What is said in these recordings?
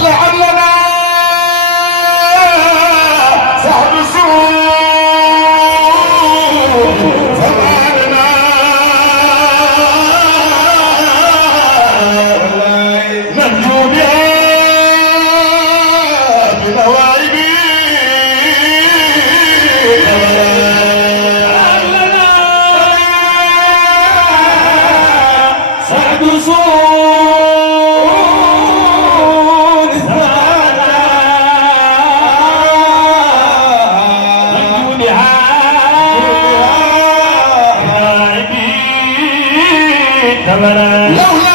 لعلنا صاحب السوق فمالنا نرجو بها بنوائبي لعلنا صاحب السوق لولا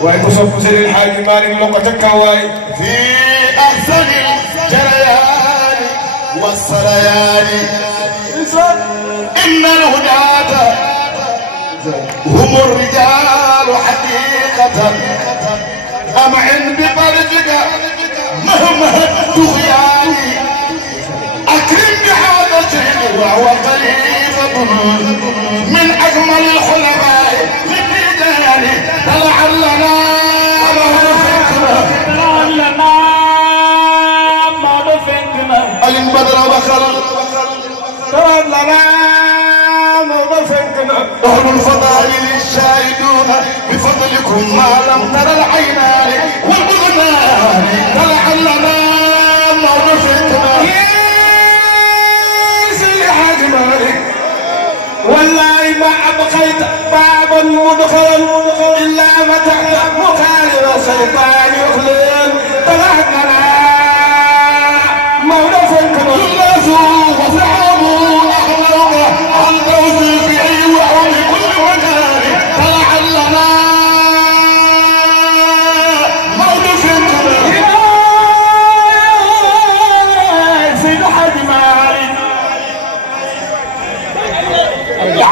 ويتصف سيد الحاج مالك لقتك واي في أحسن الجريان والسريان إن الهداة هم الرجال حقيقة أمعن بفرجك مهما الطغيان أكرم بهذا الشيء وهو خليفة من أجمل الخلفاء للرجال لعلنا ما دفنتنا أين بدر بخل لعلنا ما دفنتنا أهل الفضائل الشاهدون بفضلكم ما لم تر العينان والأذنان لعلنا ما دفنتنا والله ما أبقيت بابا مدخلا إلا فتحت مخالف الشيطان يخلل طلعتنا مولى فيكم الناسوا وصحابوا أخلاقه عن توفيقه وعون كل مكان فلعلنا مولى فيكم سيد حاج مالك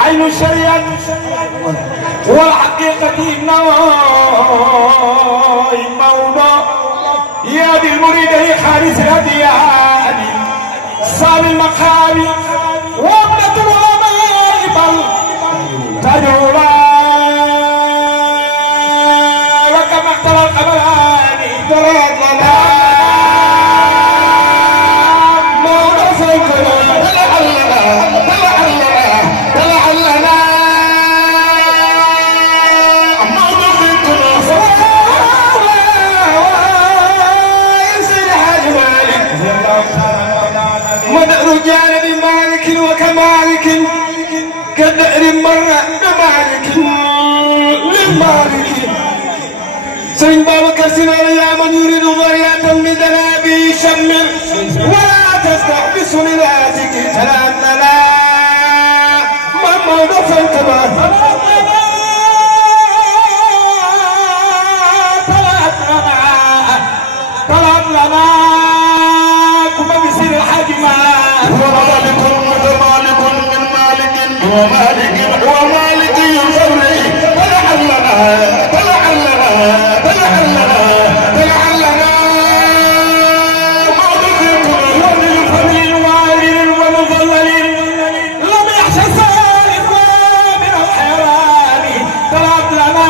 عين الشريعة والحقيقة النواي مولى يا دي المريد خالص الهديان صاب المقام وابنة العلماء بل تدعو وكما احترى القبلان ثلاث مولى فيكم رجال بمالك وكمالك كدأر مرة بمالك للمالك سين بابك سنان يا من يريد ضريات من جنابي شمر ولا تفتح بسنلاتك تلاتنا مما نفلت ما طلعت لنا كما بسير الحاج ومالك متمالك من مالك ومالك ومالك يفرق فلعلنا ومن فضل وارد ومضلل لم يخشى سالك من الحيران طلب لنا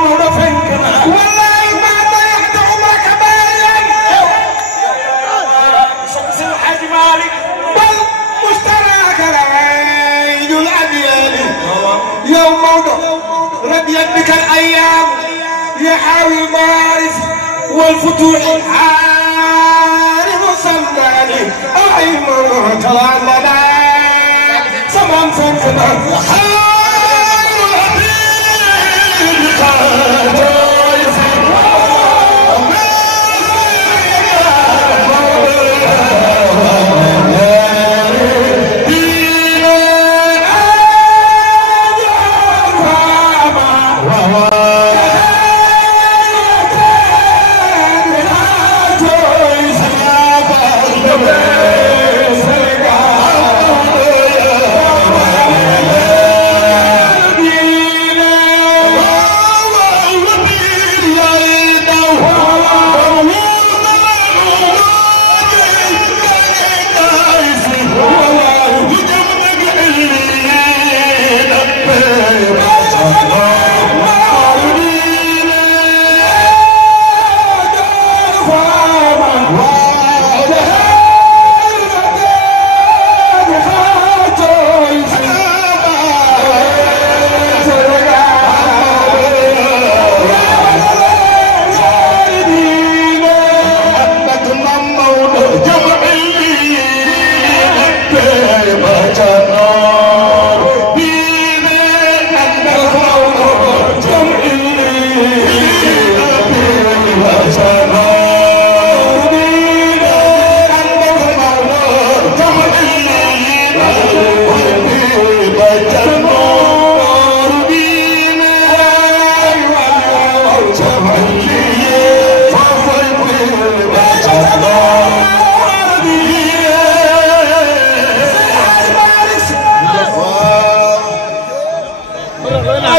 مدفنكنا والله ما ضيعته ما كبايا شمس الحاج مالك بل مشترك العين الأديان يوم موضع رديت بك الأيام يحاوي المعارف والفتوح عارف صنداني أعيم طلع لنا سمام فنكنا خير الحبيب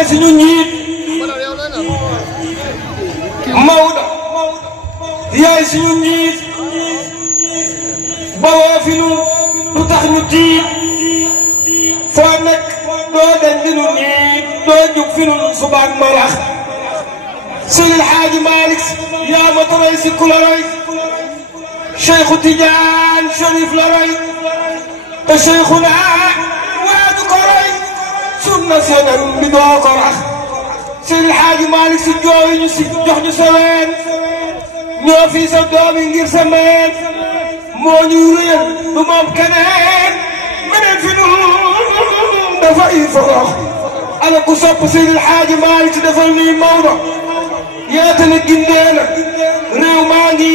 suñu njiit Maodo yaay suñu njiit bawoo fi nu lu tax ñu tiit foo nekk doo dañ di nu niit doo jug fi nu subaak marax Seydil Haaji Malick yaa ma taray si ku la roy Cheikhu Tidiane Cherif la roy te Cheikhuna waaju ko roy sunna seenal bi doo ko rax Seydil Haaji Malick si jooy ñu si jox ñu sa ween ñoo fii sa doomi ngir sa meen moo ñu réer du moom keneen meneen fi nun dafa il fa wax ala ku sopp Seydil Haaji Malick si defal nii Maodo yeete na gindee na réew maa ngi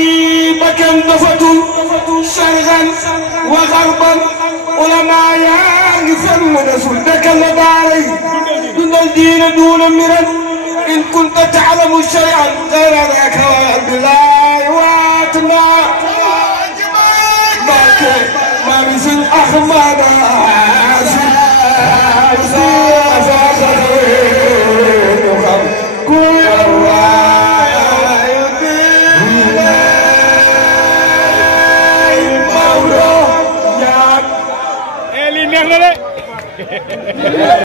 bakkan dafatul sharqan wa gharban ulamaa yaa ngi fen mu desul dekkal na daara yi dundal diine duuna miran in kunta taalamu shay'an ghayra dhaka billahi waatna barke maa ngi suñ Ahmada neex na de